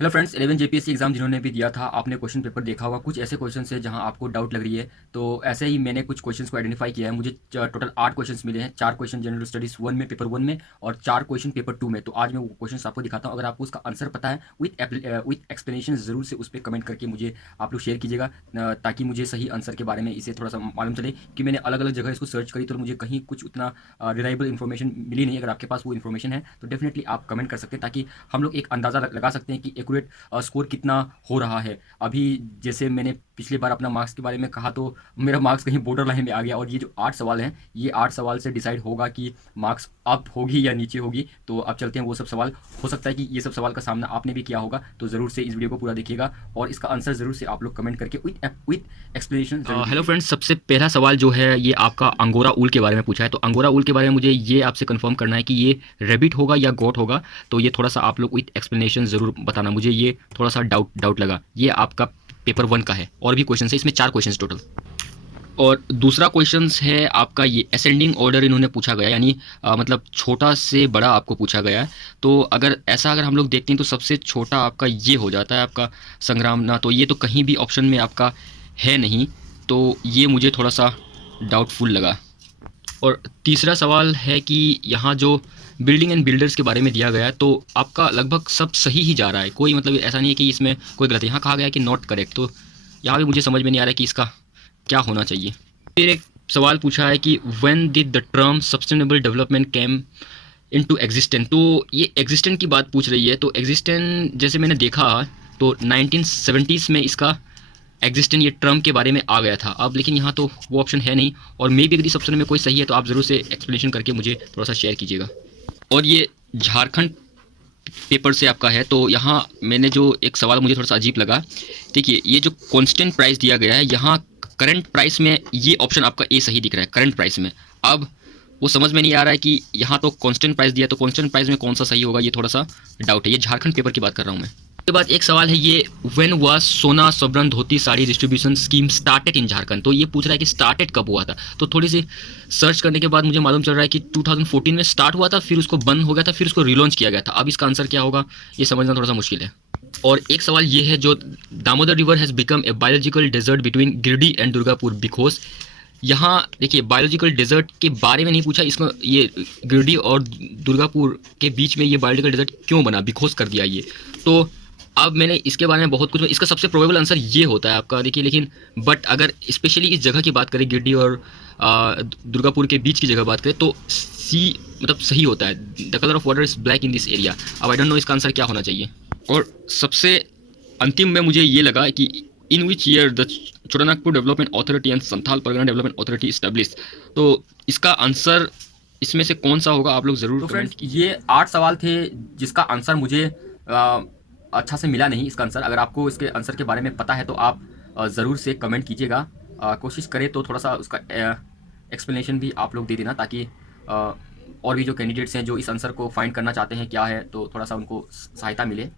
Hello friends, 11 JPSC exam जिन्होंने भी दिया था, आपने क्वेश्चन पेपर देखा होगा। कुछ ऐसे क्वेश्चन है जहां आपको डाउट लग रही है, तो ऐसे ही मैंने कुछ क्वेश्चंस को आइडेंटिफाई किया है। मुझे टोटल 8 क्वेश्चंस मिले हैं। 4 क्वेश्चन जनरल स्टडीज वन में, पेपर वन में, और 4 क्वेश्चन पेपर टू में। तो आज मैं वो क्वेश्चंस आपको दिखाता हूँ। अगर आपको उसका आंसर पता है विथ एक्सप्लेनेशन, जरूर से उस पर कमेंट करके मुझे आप लोग शेयर कीजिएगा, ताकि मुझे सही आंसर के बारे में इसे थोड़ा सा मालूम चले। कि मैंने अलग अलग जगह इसको सर्च करी तो मुझे कहीं कुछ उतना रिलायबल इन्फॉर्मेशन मिली नहीं। अगर आपके पास वो इन्फॉर्मेशन है तो डेफिनेटली आप कमेंट कर सकते हैं, ताकि हम लोग एक अंदाज़ा लगा सकते हैं कि एक्यूरेट स्कोर कितना हो रहा है। अभी जैसे मैंने पिछली बार अपना मार्क्स के बारे में कहा, तो मेरा मार्क्स कहीं बॉर्डर लाइन में आ गया। और ये जो 8 सवाल हैं, ये 8 सवाल से डिसाइड होगा कि मार्क्स अप होगी या नीचे होगी। तो अब चलते हैं वो सब सवाल। हो सकता है कि ये सब सवाल का सामना आपने भी किया होगा, तो ज़रूर से इस वीडियो को पूरा देखिएगा और इसका आंसर ज़रूर से आप लोग कमेंट करके विथ एक्सप्लेनेशन जरूर। हेलो फ्रेंड्स, सबसे पहला सवाल जो है ये आपका अंगोरा ऊल के बारे में पूछा है। तो अंगोरा ऊल के बारे में मुझे ये आपसे कंफर्म करना है कि ये रेबिट होगा या गोट होगा। तो ये थोड़ा सा आप लोग विथ एक्सप्लेनेशन ज़रूर बताना। मुझे ये थोड़ा सा डाउट लगा। ये आपका पेपर वन का है। और भी क्वेश्चन है, इसमें 4 क्वेश्चन टोटल। और दूसरा क्वेश्चन है आपका ये असेंडिंग ऑर्डर इन्होंने पूछा गया, यानी मतलब छोटा से बड़ा आपको पूछा गया है। तो अगर हम लोग देखते हैं तो सबसे छोटा आपका ये हो जाता है आपका संग्राम ना। तो ये तो कहीं भी ऑप्शन में आपका है नहीं, तो ये मुझे थोड़ा सा डाउटफुल लगा। और तीसरा सवाल है कि यहाँ जो बिल्डिंग एंड बिल्डर्स के बारे में दिया गया है, तो आपका लगभग सब सही ही जा रहा है। कोई मतलब ऐसा नहीं है कि इसमें कोई गलत है। यहाँ कहा गया है कि नॉट करेक्ट, तो यहाँ भी मुझे समझ में नहीं आ रहा है कि इसका क्या होना चाहिए। फिर एक सवाल पूछा है कि when did the term sustainable development came into existent. तो ये एग्जिस्टेंट की बात पूछ रही है। तो एग्जिस्टेंट जैसे मैंने देखा तो 1970s में इसका एग्जिस्टेंट ये टर्म के बारे में आ गया था। अब लेकिन यहाँ तो वो ऑप्शन है नहीं। और मे भी अगर इस ऑप्शन में कोई सही है तो आप ज़रूर से एक्सप्लेनेशन करके मुझे थोड़ा सा शेयर कीजिएगा। और ये झारखंड पेपर से आपका है। तो यहाँ मैंने जो एक सवाल मुझे थोड़ा सा अजीब लगा। देखिए, ये जो कांस्टेंट प्राइस दिया गया है, यहाँ करंट प्राइस में ये ऑप्शन आपका ए सही दिख रहा है करंट प्राइस में। अब वो समझ में नहीं आ रहा है कि यहाँ तो कांस्टेंट प्राइस दिया, तो कांस्टेंट प्राइस में कौन सा सही होगा, ये थोड़ा सा डाउट है। ये झारखंड पेपर की बात कर रहा हूँ मैं। उसके बाद एक सवाल है ये, when was Sona Sobran dhoti sari distribution scheme started in Jharkhand. तो ये पूछ रहा है कि स्टार्टेड कब हुआ था। तो थोड़ी सी सर्च करने के बाद मुझे मालूम चल रहा है कि 2014 में स्टार्ट हुआ था, फिर उसको बंद हो गया था, फिर उसको रिलॉन्च किया गया था। अब इसका आंसर क्या होगा ये समझना थोड़ा सा मुश्किल है। और एक सवाल ये है, जो Damodar river has become a biological desert between Giridih and Durgapur because. यहाँ देखिए, बायोलॉजिकल डेजर्ट के बारे में नहीं पूछा, इसको ये गिरिडीह और दुर्गापुर के बीच में ये बायोलॉजिकल डेजर्ट क्यों बना, बिकॉज कर दिया ये। तो अब मैंने इसके बारे में बहुत कुछ, इसका सबसे प्रोबेबल आंसर ये होता है आपका। देखिए, लेकिन बट अगर स्पेशली इस जगह की बात करें, गिरिडीह और दुर्गापुर के बीच की जगह बात करें, तो सी मतलब सही होता है। The colour of water is black in this area. अब आई डोंट नो इसका आंसर क्या होना चाहिए। और सबसे अंतिम में मुझे ये लगा कि in which year the Chhotanagpur development authority and Santhal Pargana development authority establish. तो इसका आंसर इसमें से कौन सा होगा, आप लोग जरूर कमेंट कीजिए। ये 8 सवाल थे जिसका आंसर मुझे अच्छा से मिला नहीं। इसका आंसर, अगर आपको इसके आंसर के बारे में पता है तो आप ज़रूर से कमेंट कीजिएगा। कोशिश करें तो थोड़ा सा उसका एक्सप्लेनेशन भी आप लोग दे देना, ताकि और भी जो कैंडिडेट्स हैं जो इस आंसर को फाइंड करना चाहते हैं क्या है, तो थोड़ा सा उनको सहायता मिले।